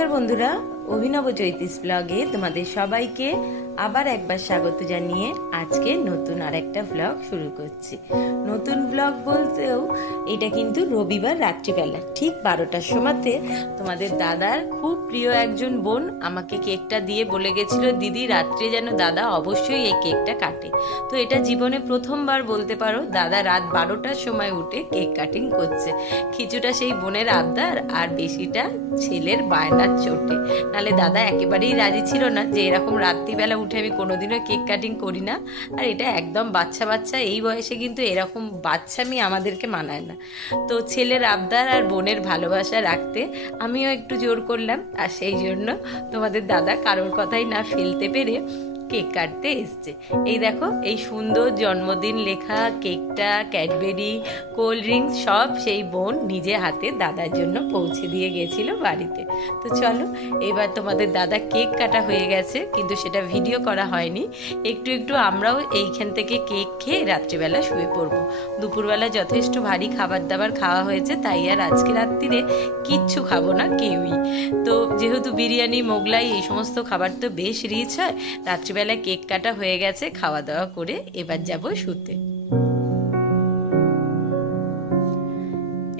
নমস্কার বন্ধুরা, অভিনব জ্যোতিষ ব্লগে তোমাদের সবাইকে আবার একবার স্বাগত জানিয়ে আজকে নতুন আরেকটা ব্লগ শুরু করছি। নতুন ব্লগ বলতেও এটা কিন্তু রবিবার রাত্রিবেলা ঠিক 12টার সময়তে তোমাদের দাদার খুব প্রিয় একজন বোন আমাকে কেকটা দিয়ে বলে গেছিল, দিদি রাত্রে যেন দাদা অবশ্যই এই কেকটা কাটে। তো এটা জীবনে প্রথমবার বলতে পারো দাদা রাত 12টার সময় উঠে কেক কাটিং করছে। কিছুটা সেই বোনের আবদার আর বেশিটা ছেলের বায়নার চোটে, নালে দাদা একেবারেই রাজি ছিল না যে এরকম রাত্রিবেলা উঠে আমি কোনোদিনও কেক কাটিং করি না। আর এটা একদম বাচ্চা বাচ্চা, এই বয়সে কিন্তু এরকম বাচ্চামি আমাদেরকে মানায় না। তো ছেলের আবদার আর বোনের ভালোবাসা রাখতে আমিও একটু জোর করলাম, আর সেই জন্য তোমাদের দাদা কারোর কথাই না ফেলতে পেরে কেক কাটতে এসছে। এই দেখো, এই সুন্দর জন্মদিন লেখা কেকটা, ক্যাডবেরি, কোল্ড ড্রিঙ্কস সব সেই বোন নিজে হাতে দাদার জন্য পৌঁছে দিয়ে গেছিল বাড়িতে। তো চলো, এবার তোমাদের দাদা কেক কাটা হয়ে গেছে, কিন্তু সেটা ভিডিও করা হয়নি। একটু একটু আমরাও এইখান থেকে কেক খেয়ে রাত্রিবেলা শুয়ে পড়বো। দুপুরবেলা যথেষ্ট ভারী খাবার দাবার খাওয়া হয়েছে, তাই আর আজকে রাত্রিরে কিচ্ছু খাবো না কেউই। তো যেহেতু বিরিয়ানি, মোগলাই এই সমস্ত খাবার তো বেশ রিচ হয়, রাত্রিবেলা কেক কাটা হয়ে গেছে, খাওয়া দাওয়া করে এবার যাব শুতে।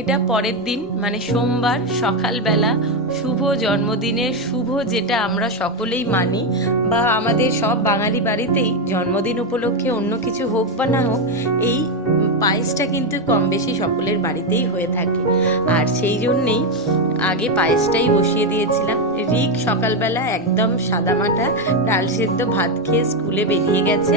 এটা পরের দিন মানে সোমবার সকালবেলা, শুভ জন্মদিনের শুভ, যেটা আমরা সকলেই মানি, বা আমাদের সব বাঙালি বাড়িতেই জন্মদিন উপলক্ষে অন্য কিছু হোক বা না হোক, এই পায়েসটা কিন্তু কম বেশি সকলের বাড়িতেই হয়ে থাকে। আর সেই জন্যেই আগে পায়েসটাই বসিয়ে দিয়েছিলাম। রিক সকালবেলা একদম সাদামাটা ডাল সেদ্ধ ভাত খেয়ে স্কুলে বেরিয়ে গেছে।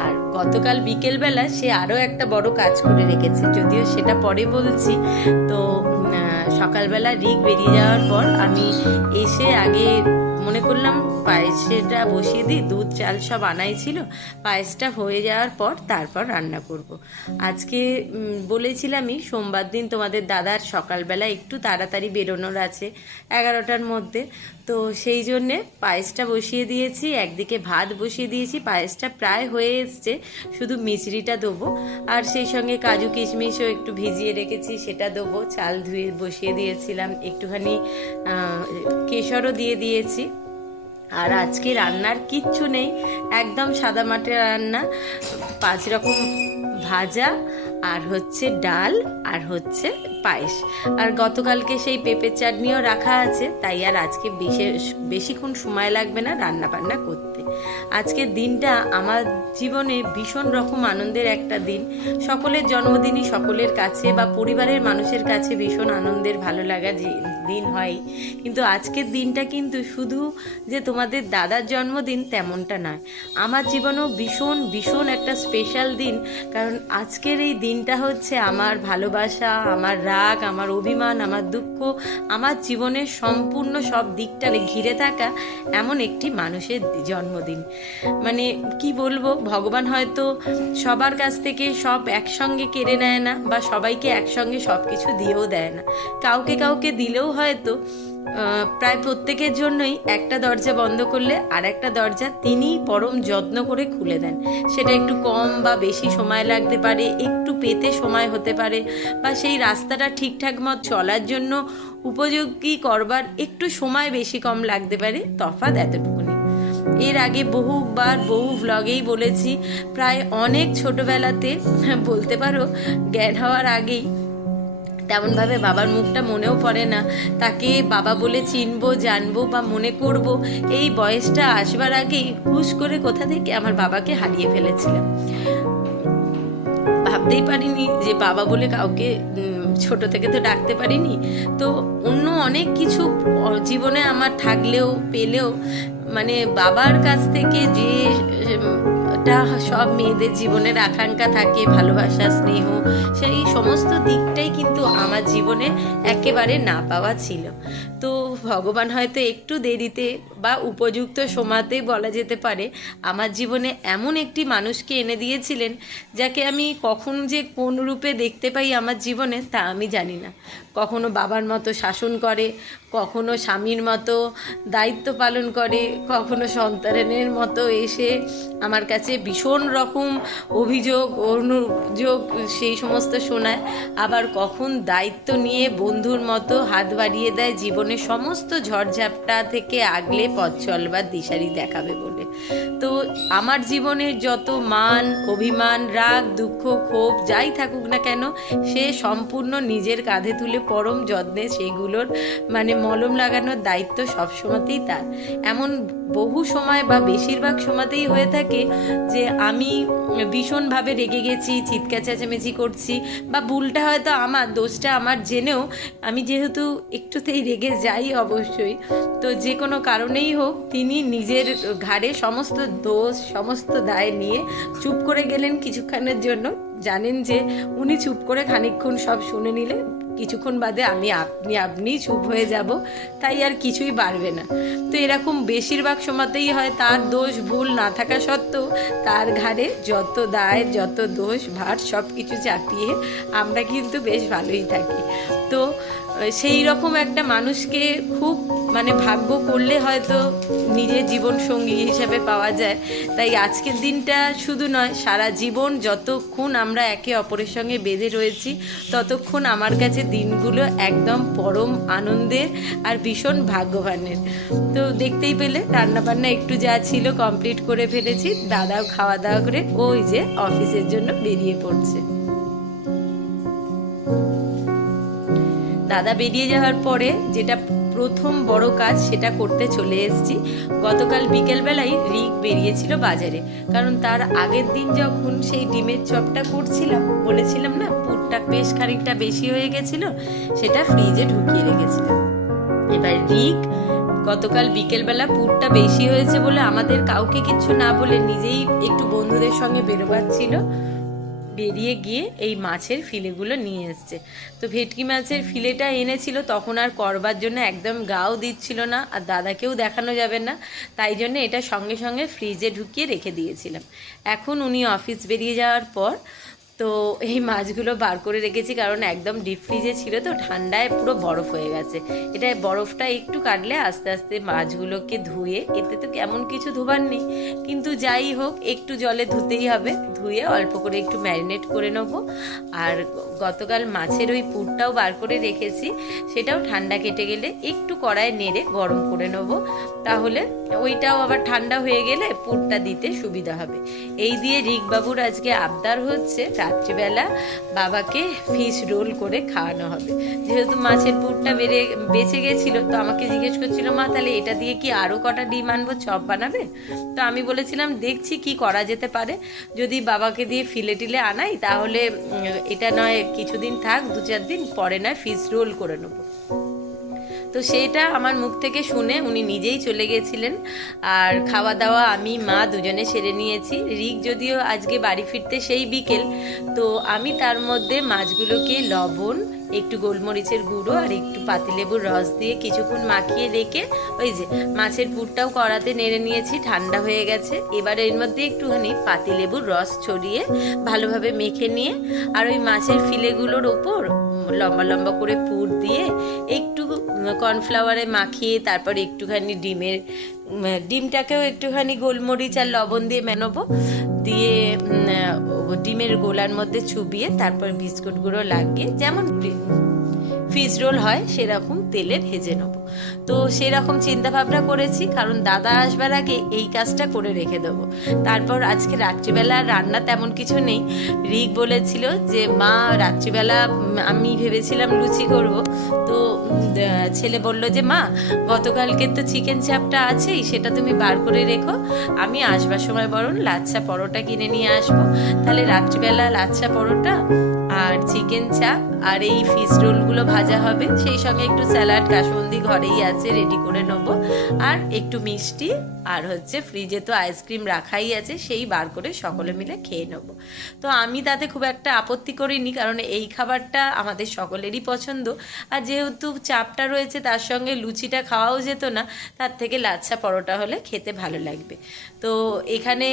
আর গতকাল বিকেলবেলা সে আরও একটা বড় কাজ করে রেখেছে, যদিও সেটা পরে বলছি। তো সকালবেলা রিক বেরিয়ে যাওয়ার পর আমি এসে আগে মনে করলাম পায়েসটা বসিয়ে দিই, দুধ চাল সব আনাই ছিল। পায়েসটা হয়ে যাওয়ার পর তারপর রান্না করব। আজকে বলেছিলামই সোমবার দিন তোমাদের দাদার সকালবেলা একটু তাড়াতাড়ি বেরোনোর আছে, 11টার মধ্যে। তো সেই জন্যে পায়েসটা বসিয়ে দিয়েছি, একদিকে ভাত বসিয়ে দিয়েছি। পায়েসটা প্রায় হয়ে এসছে, শুধু মিচড়িটা দেবো। আর সেই সঙ্গে কাজু কিশমিশও একটু ভিজিয়ে রেখেছি, সেটা দেবো। চাল ধুয়ে বসিয়ে দিয়েছিলাম, একটুখানি কেশরও দিয়ে দিয়েছি। আর আজকে রান্নার কিচ্ছু নেই, একদম সাদামাটা রান্না। 5 রকম ভাজা, আর হচ্ছে ডাল, আর হচ্ছে পায়েস। আর গতকালকে সেই পেঁপের চাটনিও রাখা আছে, তাই আর আজকে বেশিক্ষণ সময় লাগবে না রান্না বান্না করতে। আজকের দিনটা আমার জীবনে ভীষণ রকম আনন্দের একটা দিন। সকলের জন্মদিনই সকলের কাছে বা পরিবারের মানুষের কাছে ভীষণ আনন্দের, ভালো লাগা দিন হয়। কিন্তু আজকের দিনটা কিন্তু শুধু যে তোমাদের দাদার জন্মদিন তেমনটা নয়, আমার জীবনেও ভীষণ ভীষণ একটা স্পেশাল দিন। কারণ আজকের এই দিনটা হচ্ছে আমার ভালোবাসা, আমার রাগ, আমার অভিমান, আমার দুঃখ, আমার জীবনের সম্পূর্ণ সব দিকটা ঘিরে থাকা এমন একটি মানুষের জন্মদিন। মানে কি বলবো, ভগবান হয়তো সবার কাছ থেকে সব একসঙ্গে কেড়ে নেয় না, বা সবাইকে একসঙ্গে সব কিছু দিয়েও দেয় না। কাউকে কাউকে দিলেও হয়তো প্রায় প্রত্যেকের জন্যই একটা দরজা বন্ধ করলে আর একটা দরজা তিনি পরম যত্ন করে খুলে দেন। সেটা একটু কম বা বেশি সময় লাগতে পারে, একটু পেতে সময় হতে পারে, বা সেই রাস্তাটা ঠিকঠাক মতো চলার জন্য উপযোগী করবার একটু সময় বেশি কম লাগতে পারে, তফাৎ এতটুকুনি। এর আগে বহুবার বহু ভ্লগেই বলেছি, প্রায় অনেক ছোটবেলাতে বলতে পারো জ্ঞান হওয়ার আগেই তেমনভাবে বাবার মুখটা মনেও পড়ে না, তাকে বাবা বলে চিনবো, জানবো বা মনে করব, এই বয়সটা আসবার আগেই হুশ করে কোথা থেকে আমার বাবাকে হারিয়ে ফেলেছিলাম। ভাবতেই পারিনি যে বাবা বলে কাউকে ছোট থেকে তো ডাকতে পারিনি। তো অন্য অনেক কিছু জীবনে আমার থাকলেও পেলেও, মানে বাবার কাছ থেকে যে সব মেয়েদের জীবনের আকাঙ্ক্ষা থাকে, ভালোবাসা, স্নেহ, সেই সমস্ত দিকটাই কিন্তু আমার জীবনে একেবারে না পাওয়া ছিল। তো ভগবান হয়তো একটু দেরিতে বা উপযুক্ত সময়তে বলা যেতে পারে আমার জীবনে এমন একটি মানুষকে এনে দিয়েছিলেন, যাকে আমি কখন যে কোন রূপে দেখতে পাই আমার জীবনে তা আমি জানি না। কখনো বাবার মতো শাসন করে, কখনো স্বামীর মতো দায়িত্ব পালন করে, কখনো সন্তানের মতো এসে আমার কাছে ভীষণ রকম অভিযোগ অনুযোগ সেই সমস্ত শোনায়, আবার কখন দায়িত্ব নিয়ে বন্ধুর মতো হাত বাড়িয়ে দেয় জীবনের সমস্ত ঝড়ঝাপটা থেকে আগলে পথ চলবার দিশারি দেখাবে বলে। তো আমার জীবনের যত মান অভিমান রাগ দুঃখ ক্ষোভ যাই থাকুক না কেন, সে সম্পূর্ণ নিজের কাঁধে তুলে পরম যত্নে সেইগুলোর মানে মলম লাগানোর দায়িত্ব সবসময়তেই তার। এমন বহু সময় বা বেশিরভাগ সময়তেই হয়ে থাকে যে আমি ভীষণভাবে রেগে গেছি, চিৎকার চেঁচামেচি করছি, বা ভুলটা হয়তো আমার, দোষটা আমার জেনেও আমি যেহেতু একটুতেই রেগে যাই অবশ্যই, তো যে কোনো কারণেই হোক তিনি নিজের ঘাড়ে সমস্ত দোষ সমস্ত দায় নিয়ে চুপ করে গেলেন কিছুক্ষণের জন্য। জানেন যে উনি চুপ করে খানিকক্ষণ সব শুনে নিলে কিছুক্ষণ বাদে আমি আপনি চুপ হয়ে যাব, তাই আর কিছুই বাড়বে না। তো এরকম বেশিরভাগ সময়তেই হয় তার দোষ ভুল না থাকা সত্ত্বেও তার ঘাড়ে যত দায় যত দোষ ভার সব কিছু চাপিয়ে আমরা কিন্তু বেশ ভালোই থাকি। তো সেই রকম একটা মানুষকে খুব মানে ভাগ্য করলে হয়তো নিজের জীবন সঙ্গী হিসেবে পাওয়া যায়। তাই আজকের দিনটা শুধু নয়, সারা জীবন যতক্ষণ আমরা একে অপরের সঙ্গে বেঁধে রয়েছি ততক্ষণ আমার কাছে দিনগুলো একদম পরম আনন্দের আর ভীষণ ভাগ্যবানের। তো দেখতেই পেলে রান্নাবান্না একটু যা ছিল কমপ্লিট করে ফেলেছি, দাদাও খাওয়া দাওয়া করে ওই যে অফিসের জন্য বেরিয়ে পড়ছে। দাদা বেরিয়ে যাওয়ার পরে যেটা প্রথম বড় কাজ সেটা করতে চলে এসেছি। গতকাল বিকেলবেলায় রিক বেরিয়েছিল বাজারে, কারণ তার আগের দিন যখন সেই ডিমের চপটা করছিলাম বলেছিলাম না পুরটা বেশ খানিকটা বেশি হয়ে গেছিল, সেটা ফ্রিজে ঢুকিয়ে রেখেছিলাম। এবার রিক গতকাল বিকেলবেলা পুরটা বেশি হয়েছে বলে আমাদের কাউকে কিছু না বলে নিজেই একটু বন্ধুদের সঙ্গে বেরোবার ছিল, বেরিয়ে গিয়ে এই মাছের ফিলেগুলো নিয়ে এসছে। তো ভেটকি মাছের ফিলেটা এনেছিল, তখন আর করবার জন্য একদম গাও দিচ্ছিল না, আর দাদাকেও দেখানো যাবে না, তাই জন্য এটা সঙ্গে সঙ্গে ফ্রিজে ঢুকিয়ে রেখে দিয়েছিলাম। এখন উনি অফিস বেরিয়ে যাওয়ার পর তো এই মাছগুলো বার করে রেখেছি, কারণ একদম ডিপ ফ্রিজে ছিল তো ঠান্ডায় পুরো বরফ হয়ে গেছে। এটা বরফটা একটু কাটলে আস্তে আস্তে মাছগুলোকে ধুয়ে, এতে তো কেমন কিছু ধোবার নেই, কিন্তু যাই হোক একটু জলে ধুতেই হবে, ধুয়ে অল্প করে একটু ম্যারিনেট করে নেবো। আর গতকাল মাছের ওই পুরটাও বার করে রেখেছি, সেটাও ঠান্ডা কেটে গেলে একটু কড়ায় নেড়ে গরম করে নেবো, তাহলে ওইটাও আবার ঠান্ডা হয়ে গেলে পুরটা দিতে সুবিধা হবে। এই দিয়ে রিকবাবুর আজকে আবদার হচ্ছে রাত্রিবেলা বাবাকে ফিশ রোল করে খাওয়ানো হবে। যেহেতু মাছের পুরটা বেঁচে গেছিলো, তো আমাকে জিজ্ঞেস করছিল মা তাহলে এটা দিয়ে কি আরও কটা ডিম আনবো, চপ বানাবে? তো আমি বলেছিলাম দেখছি কি করা যেতে পারে, যদি বাবাকে দিয়ে ফিলে টিলে আনাই তাহলে এটা নয় কিছুদিন থাক, 2-4 দিন পরে নয় ফিশ রোল করে নেবো। তো সেটা আমার মুখ থেকে শুনে উনি নিজেই চলে গেছিলেন, আর খাওয়া দাওয়া আমি মা দুজনে সেরে নিয়েছি। রিক যদিও আজকে বাড়ি ফিরতে সেই বিকেল, তো আমি তার মধ্যে মাছগুলোকে লবণ, একটু গোলমরিচের গুঁড়ো আর একটু পাতিলেবুর রস দিয়ে কিছুক্ষণ মাখিয়ে রেখে ওই যে মাছের পুরটাও কড়াতে নেড়ে নিয়েছি, ঠান্ডা হয়ে গেছে। এবার এর মধ্যে একটুখানি পাতিলেবুর রস ছড়িয়ে ভালোভাবে মেখে নিয়ে আর ওই মাছের ফিলেগুলোর ওপর লম্বা লম্বা করে পুর দিয়ে একটু কর্নফ্লাওয়ারে মাখিয়ে তারপর একটুখানি ডিমটাকেও একটুখানি গোলমরিচ আর লবণ দিয়ে মেনাবো, দিয়ে ডিমের গোলার মধ্যে চুবিয়ে তারপর বিস্কুট গুঁড়ো লাগিয়ে যেমন ফিশ রোল হয় সেরকম তেলে ভেজে নেবো। তো সেরকম চিন্তা ভাবনা করেছি, কারণ দাদা আসবার আগে এই কাজটা করে রেখে দেবো। তারপর আজকে রাত্রিবেলা রান্না তেমন কিছু নেই। রিক বলেছিল যে মা রাত্রিবেলা আমি ভেবেছিলাম লুচি করব, তো ছেলে বলল যে মা গতকালকে তো চিকেন চাপটা আছেই, সেটা তুমি বার করে রেখো, আমি আসবার সময় বরং লাচ্ছা পরোটা কিনে নিয়ে আসবো, তাহলে রাত্রিবেলা লাচ্ছা পরোটা আর চিকেন চাপ আর এই ফিশ রোলগুলো ভাজা হবে, সেই সঙ্গে একটু স্যালাড কাসুন্দি ঘরেই আছে রেডি করে নেবো, আর একটু মিষ্টি আর হচ্ছে ফ্রিজে তো আইসক্রিম রাখাই আছে, সেই বার করে সকলে মিলে খেয়ে নেবো। তো আমি তাতে খুব একটা আপত্তি করিনি, কারণ এই খাবারটা আমাদের সকলেরই পছন্দ, আর যেহেতু চাপটা রয়েছে তার সঙ্গে লুচিটা খাওয়াও যেত না, তার থেকে লাচ্ছা পরোটা হলে খেতে ভালো লাগবে। তো এখানে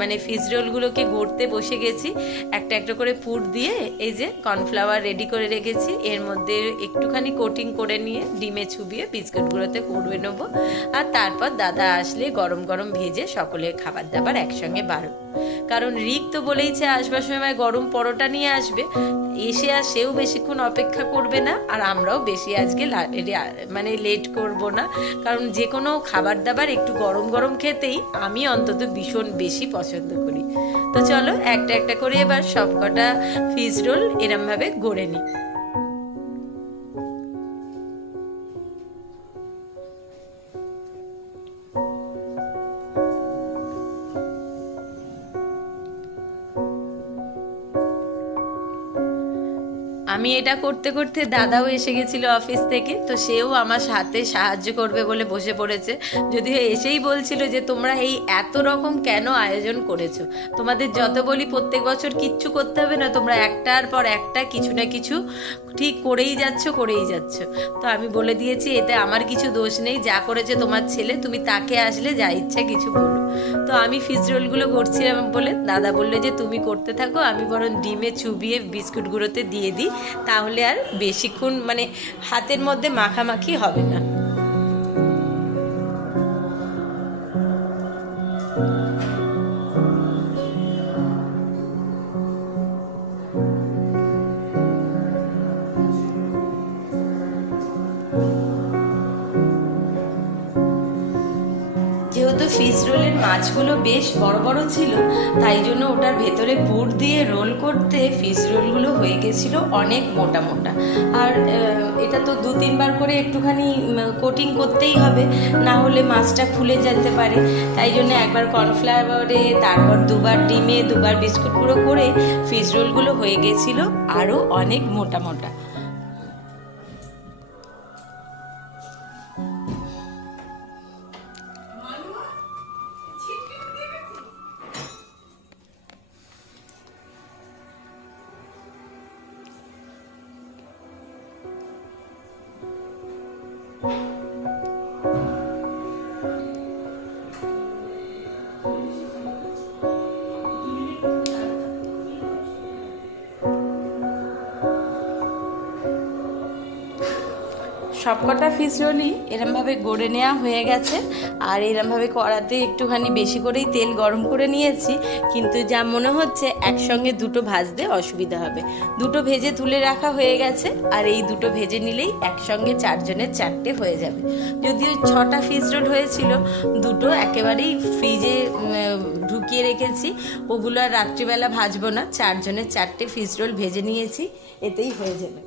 মানে ফিশ রোলগুলোকে গড়তে বসে গেছি, একটা একটা করে পুর দিয়ে এই যে কর্নফ্লাওয়ার রেডি করে রেখেছি, এর মধ্যে মধ্যে একটুখানি কোটিং করে নিয়ে ডিমে চুবিয়ে বিস্কুটগুলোতে করে নেবো। আর তারপর দাদা আসলে গরম গরম ভেজে সকলের খাবার দাবার একসঙ্গে বাড়ো। কারণ রিক তো বলেইছে আসবার সময় গরম পরোটা নিয়ে আসবে, এসে আর সেও বেশিক্ষণ অপেক্ষা করবে না, আর আমরাও বেশি আজকে মানে লেট করব না। কারণ যে কোনো খাবার দাবার একটু গরম গরম খেতেই আমি অন্তত ভীষণ বেশি পছন্দ করি। তো চলো একটা একটা করে এবার সবকটা ফিশ রোল এরমভাবে গড়ে নিই। আমি এটা করতে করতে দাদাও এসে গেছিল অফিস থেকে, তো সেও আমার সাথে সাহায্য করবে বলে বসে পড়েছে। যদিও এসেই বলছিল যে তোমরা এই এত রকম কেন আয়োজন করেছো, তোমাদের যত বলি প্রত্যেক বছর কিচ্ছু করতে হবে না, তোমরা একটার পর একটা কিছু না কিছু ঠিক করেই যাচ্ছ। তো আমি বলে দিয়েছি এতে আমার কিছু দোষ নেই, যা করেছে তোমার ছেলে, তুমি তাকে আসলে যা ইচ্ছা কিছু বলো। তো আমি ফিশ রোলগুলো করছিলাম বলে দাদা বললে যে তুমি করতে থাকো, আমি বরং ডিমে চুবিয়ে বিস্কুটগুলোতে দিয়ে দিই, তাহলে আর বেশিক্ষণ মানে হাতের মধ্যে মাখামাখি হবে না। যেহেতু ফিশ রোলের মাছগুলো বেশ বড় বড় ছিল, তাই জন্য ওটার ভেতরে পুর দিয়ে রোল করতে ফিশ রোলগুলো হয়ে গেছিল অনেক মোটা মোটা। আর এটা তো 2-3 বার করে একটুখানি কোটিং করতেই হবে, না হলে মাছটা খুলে যেতে পারে। তাই জন্য একবার কর্নফ্লাওয়ারে, তারপর 2বার ডিমে, 2বার বিস্কুট গুঁড়ো করে ফিশ রোলগুলো হয়ে গেছিল আরও অনেক মোটা মোটা। সবকটা ফিশ রোলই এরমভাবে গড়ে নেওয়া হয়ে গেছে। আর এরমভাবে কড়াতে একটুখানি বেশি করেই তেল গরম করে নিয়েছি, কিন্তু যা মনে হচ্ছে একসঙ্গে দুটো ভাজতে অসুবিধা হবে। দুটো ভেজে তুলে রাখা হয়ে গেছে, আর এই দুটো ভেজে নিলেই একসঙ্গে 4 জনের 4টে হয়ে যাবে। যদিও 6টা ফিশ রোল হয়েছিল, দুটো একেবারেই ফ্রিজে ঢুকিয়ে রেখেছি, ওগুলো আর রাত্রিবেলা ভাজবো না। 4 জনের 4টে ফিশ রোল ভেজে নিয়েছি, এতেই হয়ে যাবে।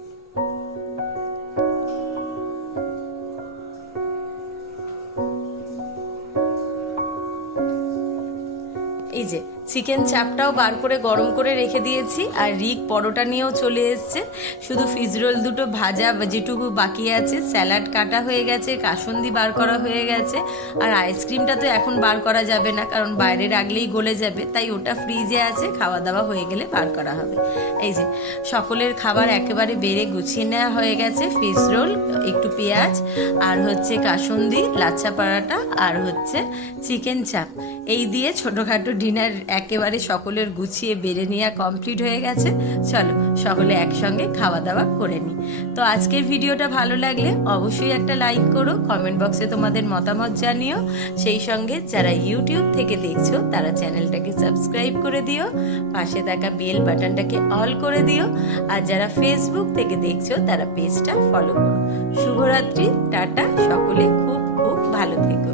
এই যে চিকেন চাপটাও বার করে গরম করে রেখে দিয়েছি, আর রিক পরোটা নিয়েও চলে এসছে। শুধু ফিশ রোল দুটো ভাজা যেটুকু বাকি আছে, স্যালাড কাটা হয়ে গেছে, কাসুন্দি বার করা হয়ে গেছে। আর আইসক্রিমটা তো এখন বার করা যাবে না, কারণ বাইরে রাখলেই গলে যাবে, তাই ওটা ফ্রিজে আছে, খাওয়া দাওয়া হয়ে গেলে বার করা হবে। এই যে সকলের খাবার একেবারে বেড়ে গুছিয়ে নেওয়া হয়ে গেছে। ফিশ রোল, একটু পেঁয়াজ, আর হচ্ছে কাসুন্দি, লাচ্ছা পরাটা, আর হচ্ছে চিকেন চাপ, এই দিয়ে ছোটোখাটো ডিনার একেবারে সকলের গুছিয়ে বেড়ে নেওয়া কমপ্লিট হয়ে গেছে। চলো সকলে একসঙ্গে খাওয়া দাওয়া করে নিই। তো আজকের ভিডিওটা ভালো লাগলে অবশ্যই একটা লাইক করো, কমেন্ট বক্সে তোমাদের মতামত জানিও। সেই সঙ্গে যারা ইউটিউব থেকে দেখছো তারা চ্যানেলটাকে সাবস্ক্রাইব করে দিও, পাশে থাকা বেল বাটনটাকে অল করে দিও। আর যারা ফেসবুক থেকে দেখছো তারা পেজটা ফলো করো। শুভরাত্রি, টাটা, সকলে খুব খুব ভালো থেকো।